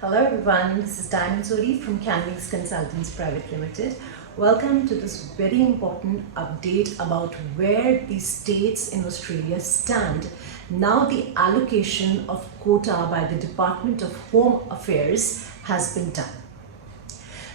Hello everyone, this is Sodhi from CAAN Wings Consultants Private Limited. Welcome to this very important update about where the states in Australia stand. Now the allocation of quota by the Department of Home Affairs has been done.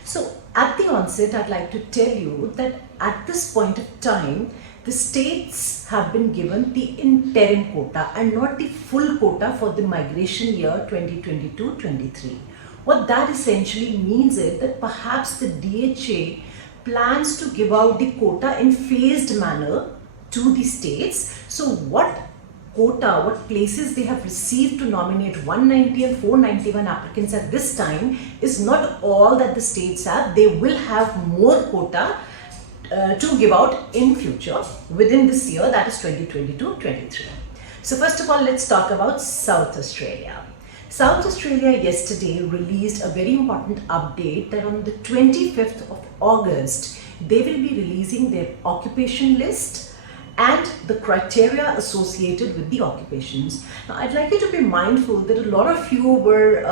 So at the onset, I'd like to tell you that at this point of time, the states have been given the interim quota and not the full quota for the migration year 2022-23. What that essentially means is that perhaps the DHA plans to give out the quota in phased manner to the states. So what quota, what places they have received to nominate 190 and 491 applicants at this time is not all that the states have. They will have more quota to give out in future within this year, that is 2022-23. So first of all, let's talk about South Australia. South Australia yesterday released a very important update that on the 25th of August, they will be releasing their occupation list and the criteria associated with the occupations. Now, I'd like you to be mindful that a lot of you were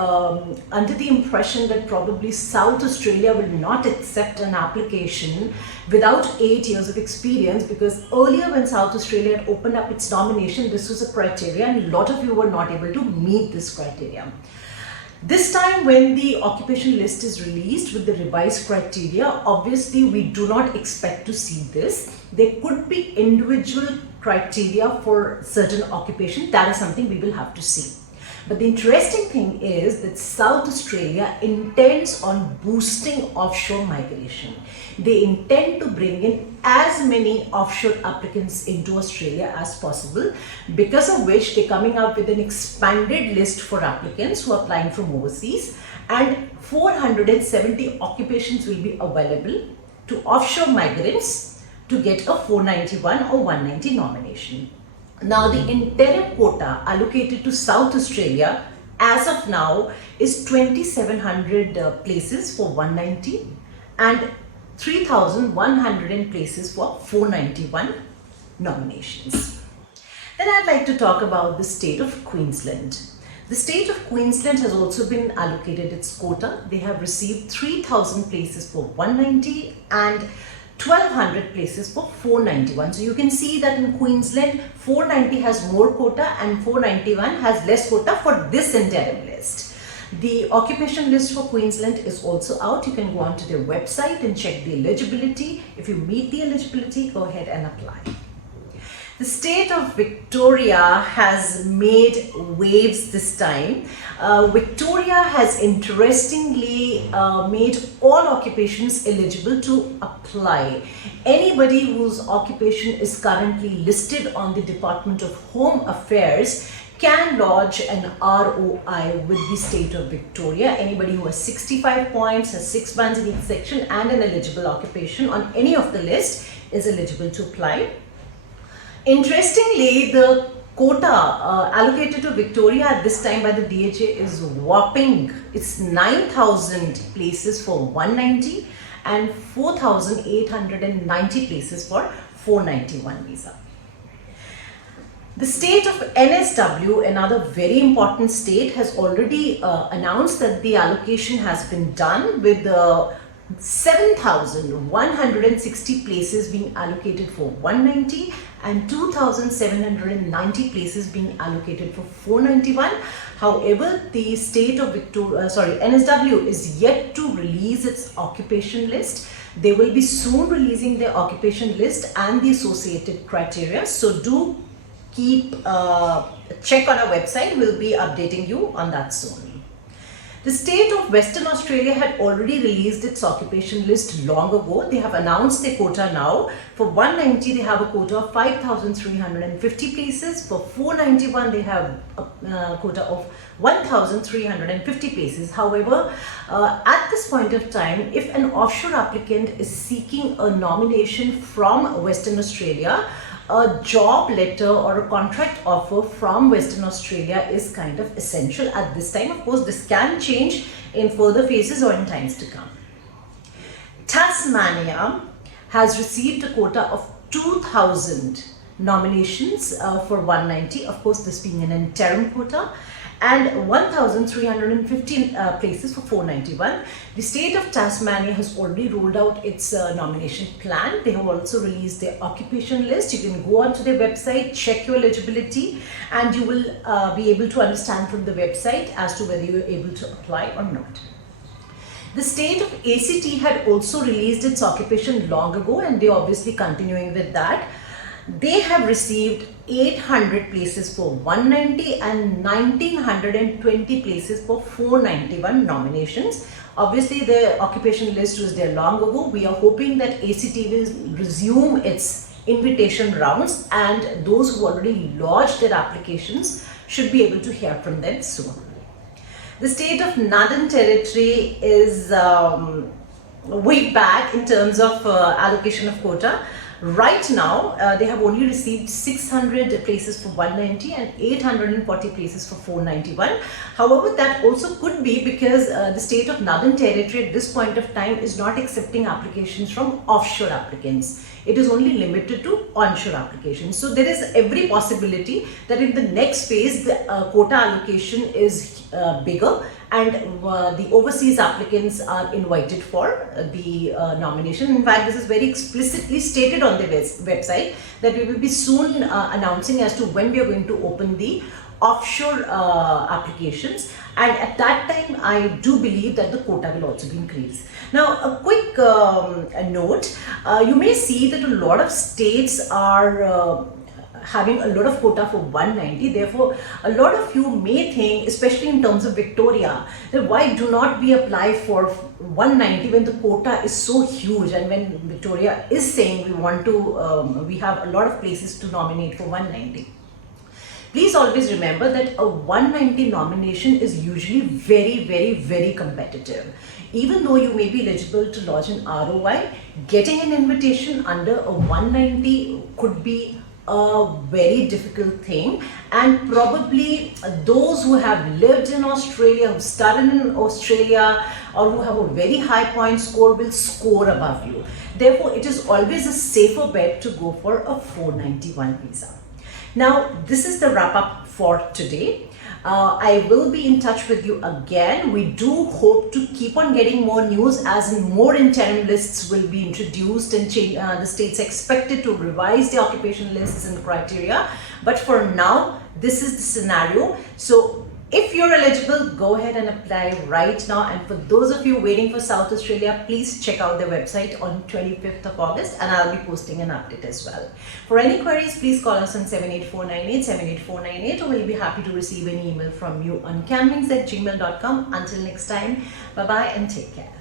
under the impression that probably South Australia will not accept an application without 8 years of experience, because earlier when South Australia had opened up its nomination, this was a criteria and a lot of you were not able to meet this criteria. This time when the occupation list is released with the revised criteria, obviously we do not expect to see this. There could be individual criteria for certain occupation. That is something we will have to see. But the interesting thing is that South Australia intends on boosting offshore migration. They intend to bring in as many offshore applicants into Australia as possible, because of which they're coming up with an expanded list for applicants who are applying from overseas, and 470 occupations will be available to offshore migrants to get a 491 or 190 nomination. Now the interim quota allocated to South Australia as of now is 2,700 places for 190 and 3,100 places for 491 nominations. Then I'd like to talk about the state of Queensland. The state of Queensland has also been allocated its quota. They have received 3,000 places for 190 and 1,200 places for 491. So you can see that in Queensland, 490 has more quota and 491 has less quota for this interim list. The occupation list for Queensland is also out. You can go onto their website and check the eligibility. If you meet the eligibility, go ahead and apply. The state of Victoria has made waves this time. Victoria has interestingly made all occupations eligible to apply. Anybody whose occupation is currently listed on the Department of Home Affairs can lodge an ROI with the state of Victoria. Anybody who has 65 points, has 6 bands in each section and an eligible occupation on any of the list is eligible to apply. Interestingly, the quota allocated to Victoria at this time by the DHA is whopping. It's 9,000 places for 190 and 4,890 places for 491 visa. The state of NSW, another very important state, has already announced that the allocation has been done with 7,160 places being allocated for 190 and 2,790 places being allocated for 491. However, the state of NSW is yet to release its occupation list. They will be soon releasing their occupation list and the associated criteria. So do keep check on our website. We'll be updating you on that soon. The state of Western Australia had already released its occupation list long ago. They have announced their quota now. For 190, they have a quota of 5,350 places. For 491, they have a quota of 1,350 places. However, at this point of time, if an offshore applicant is seeking a nomination from Western Australia, a job letter or a contract offer from Western Australia is kind of essential at this time. Of course, this can change in further phases or in times to come. Tasmania has received a quota of 2,000 nominations for 190, of course this being an interim quota, and 1,315 places for 491. The state of Tasmania has already rolled out its nomination plan. They have also released their occupation list. You can go onto their website, check your eligibility, and you will be able to understand from the website as to whether you are able to apply or not. The state of ACT had also released its occupation long ago, and they are obviously continuing with that. They have received 800 places for 190 and 1920 places for 491 nominations. Obviously, the occupation list was there long ago. We are hoping that ACT will resume its invitation rounds, and those who already lodged their applications should be able to hear from them soon. The state of Northern Territory is way back in terms of allocation of quota. Right now, they have only received 600 places for 190 and 840 places for 491. However, that also could be because the state of Northern Territory at this point of time is not accepting applications from offshore applicants. It is only limited to onshore applications. So there is every possibility that in the next phase, the quota allocation is bigger, and the overseas applicants are invited for the nomination. In fact, this is very explicitly stated on the website that we will be soon announcing as to when we are going to open the offshore applications, and at that time I do believe that the quota will also be increased. Now, a quick note, you may see that a lot of states are having a lot of quota for 190. Therefore, a lot of you may think, especially in terms of Victoria, that why do not we apply for 190 when the quota is so huge, and when Victoria is saying we want to, we have a lot of places to nominate for 190. Please always remember that a 190 nomination is usually very competitive. Even though you may be eligible to lodge an ROI, getting an invitation under a 190 could be a very difficult thing, and probably those who have lived in Australia, who studied in Australia, or who have a very high point score will score above you. Therefore, it is always a safer bet to go for a 491 visa. Now, this is the wrap up for today. I will be in touch with you again. We do hope to keep on getting more news as more interim lists will be introduced, and the states expected to revise the occupation lists and criteria. But for now, this is the scenario. So if you're eligible, go ahead and apply right now. And for those of you waiting for South Australia, please check out their website on 25th of August, and I'll be posting an update as well. For any queries, please call us on 78498 or we'll be happy to receive an email from you on CaanWings@gmail.com. Until next time, bye-bye and take care.